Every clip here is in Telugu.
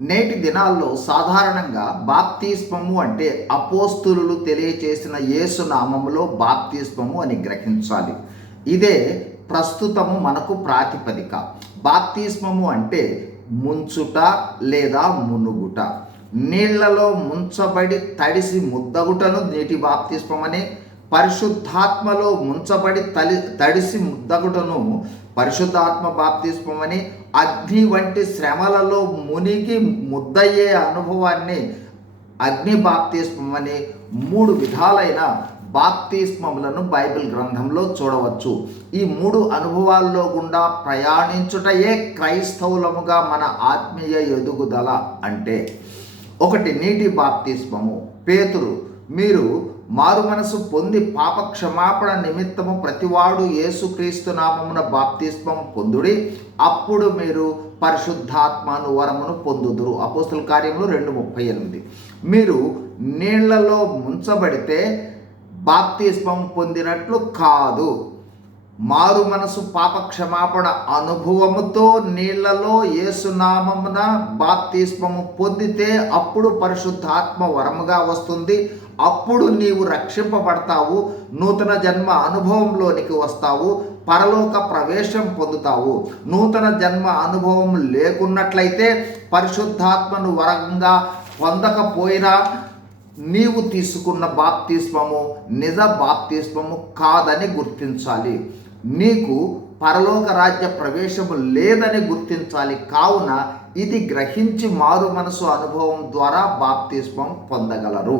నేటి దినాల్లో సాధారణంగా బాప్తిస్మము అంటే అపోస్తులు తెలియచేసిన యేసు నామములో బాప్తిస్మము అని గ్రహించాలి. ఇదే ప్రస్తుతము మనకు ప్రాతిపదిక. బాప్తిస్మము అంటే ముంచుట లేదా మునుగుట. నీళ్ళలో ముంచబడి తడిసి ముద్దగుటను నీటి అనే పరిశుద్ధాత్మలో ముంచబడి తలి తడిసి ముద్దగుటను పరిశుద్ధాత్మ బాప్తిస్మమని అగ్ని వంటి శ్రమలలో మునిగి ముద్దయ్యే అనుభవాన్ని అగ్ని బాప్తిస్మమని మూడు విధాలైన బాప్తిస్మములను బైబిల్ గ్రంథంలో చూడవచ్చు. ఈ మూడు అనుభవాల్లో గుండా ప్రయాణించుటయే క్రైస్తవులముగా మన ఆత్మీయ ఎదుగుదల అంటే ఒకటి నీటి బాప్తిస్మము. పేతురు మీరు మారు మనసు పొంది పాప క్షమాపణ నిమిత్తము ప్రతివాడు యేసుక్రీస్తు నామమున బాప్తిస్మం పొందుడి. అప్పుడు మీరు పరిశుద్ధాత్మను వరమును పొందుదురు. అపోస్తుల కార్యములు రెండు ముప్పై ఎనిమిది. మీరు నీళ్ళలో ముంచబడితే బాప్తిస్మం పొందినట్లు కాదు. మారు మనసు పాప క్షమాపణ అనుభవముతో నీళ్ళలో ఏసునామమున బాప్తిస్మము పొందితే అప్పుడు పరిశుద్ధాత్మ వరముగా వస్తుంది. అప్పుడు నీవు రక్షింపబడతావు నూతన జన్మ అనుభవంలోనికి వస్తావు పరలోక ప్రవేశం పొందుతావు. నూతన జన్మ అనుభవం లేకున్నట్లయితే పరిశుద్ధాత్మను వరంగా పొందకపోయినా నీవు తీసుకున్న బాప్తిస్మము నిజ బాప్తిస్మము కాదని గుర్తించాలి. నీకు పరలోక రాజ్య ప్రవేశము లేదని గుర్తించాలి. కావున ఇది గ్రహించి మారు మనసు అనుభవం ద్వారా బాప్తిస్మం పొందగలరు.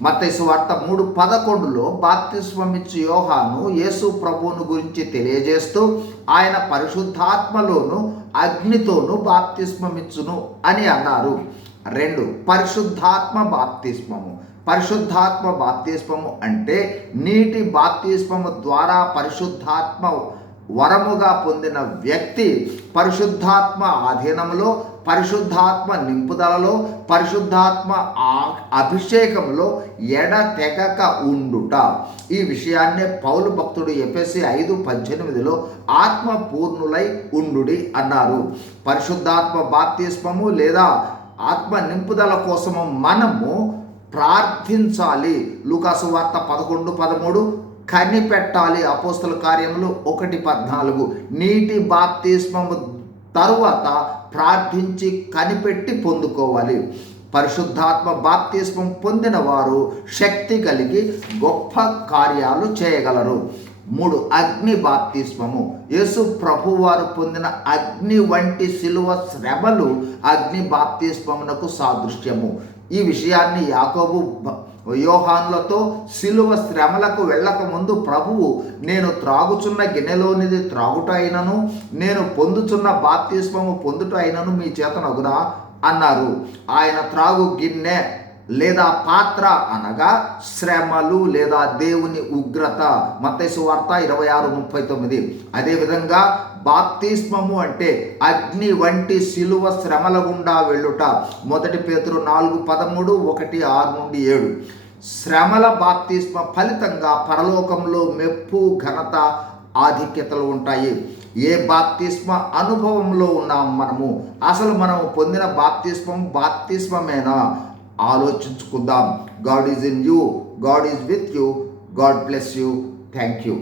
మత్తైసు వార్త మూడు పదకొండులో బాప్తిస్వమిచ్చు యోహాను యేసు ప్రభువును గురించి తెలియజేస్తూ ఆయన పరిశుద్ధాత్మలోను అగ్నితోను బాప్తిస్మమిచ్చును అని అన్నారు. రెండు పరిశుద్ధాత్మ బాప్తిస్మము పరిశుద్ధాత్మ బాప్తిస్మము అంటే నీటి బాప్తిస్మము ద్వారా పరిశుద్ధాత్మ వరముగా పొందిన వ్యక్తి పరిశుద్ధాత్మ ఆధీనంలో పరిశుద్ధాత్మ నింపుదలలో పరిశుద్ధాత్మ అభిషేకంలో ఎడ తెగక ఉండుట. ఈ విషయాన్నే పౌలు భక్తుడు ఎఫ్ఎస్సి ఐదు పద్దెనిమిదిలో ఆత్మ పూర్ణులై ఉండుడి అన్నారు. పరిశుద్ధాత్మ బాప్తిస్మము లేదా ఆత్మ నింపుదల కోసము మనము ప్రార్థించాలి. లూకాసు వార్త పదకొండు పదమూడు కనిపెట్టాలి అపోస్తల కార్యములు ఒకటి పద్నాలుగు. నీటి బాప్తిస్మము తరువాత ప్రార్థించి కనిపెట్టి పొందుకోవాలి. పరిశుద్ధాత్మ బాప్తిస్మం పొందిన వారు శక్తి కలిగి గొప్ప కార్యాలు చేయగలరు. మూడు అగ్ని బాప్తిస్మము. యేసు ప్రభువారు పొందిన అగ్ని వంటి శిలువ శ్రమలు అగ్ని బాప్తిస్మమునకు సాదృశ్యము. ఈ విషయాన్ని యాకోబు యోహాన్లతో శిలువ శ్రమలకు వెళ్ళకముందు ప్రభువు నేను త్రాగుచున్న గిన్నెలోనిది త్రాగుట అయినను నేను పొందుచున్న బాప్తిస్మము పొందుట అయినను మీ చేతనగుదా అన్నారు. ఆయన త్రాగు గిన్నె లేదా పాత్ర అనగా శ్రమలు లేదా దేవుని ఉగ్రత. మత్తైసు వార్త ఇరవై ఆరు ముప్పై తొమ్మిది. అదేవిధంగా బాప్తిస్మము అంటే అగ్ని వంటి శిలువ శ్రమల గుండా వెళ్ళుట. మొదటి పేతురు నాలుగు పదమూడు ఒకటి ఆరు నుండి ఏడు. శ్రమల బాప్తిస్మ ఫలితంగా పరలోకంలో మెప్పు ఘనత ఆధిక్యతలు ఉంటాయి. ఏ బాప్తిస్మ అనుభవంలో ఉన్నాం మనము? అసలు మనము పొందిన బాప్తిస్మం బాప్తిస్మమేనా? ఆలోచించుకుందాం. God is in you God is with you God bless you thank you